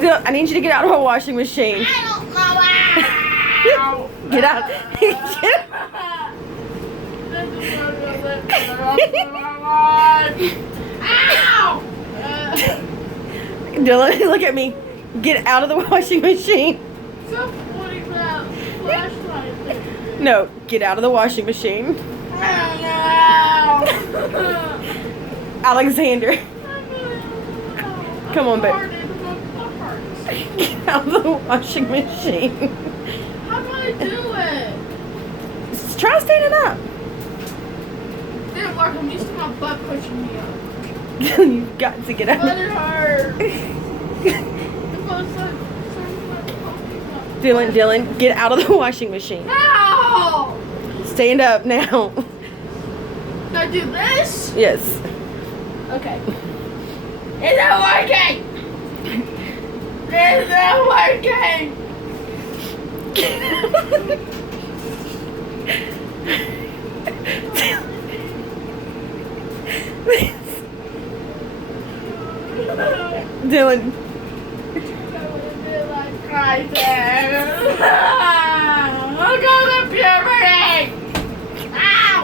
Dylan, I need you to get out of a washing machine. I don't know. Ow. Get out. Ow! Dylan, look at me. Get out of the washing machine. Stop pointing that flashlight thing. No, get out of the washing machine. Ow! Alexander. Come on, babe. Get out of the washing machine. How do I do it? Just try standing up. Didn't work. I'm used to my butt pushing me up. You've got to get out. But it hurts. Dylan, get out of the washing machine. Ow! Stand up now. Can I do this? Yes. Okay. Is it working? Is it working? Dylan. I'll go to puberty! Ow!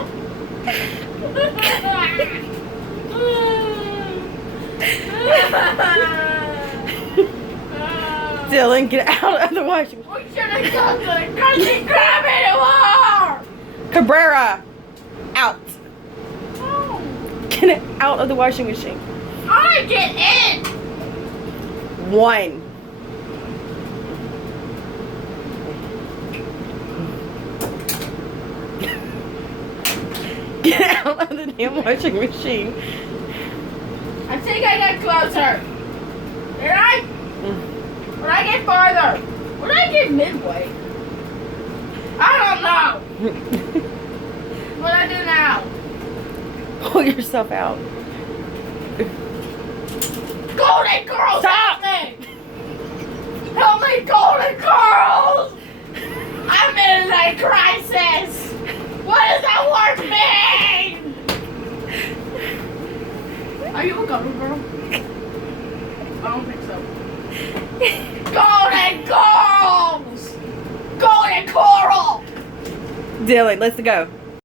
Dylan, get out of the washing machine. We should have gone to the country crab anymore! Cabrera, out. Oh. Get out of the washing machine. I get in! 1. Get out of the damn washing machine. I think I got closer. Did I? Would I get farther? Would I get midway? I don't know. What I do now? Pull yourself out. Golden girls! Stop! Help me! Help me, golden girls! I'm in a crisis! What does that word mean? Are you a golden girl? I don't think so. Golden girls! Golden coral! Dylan, let's go.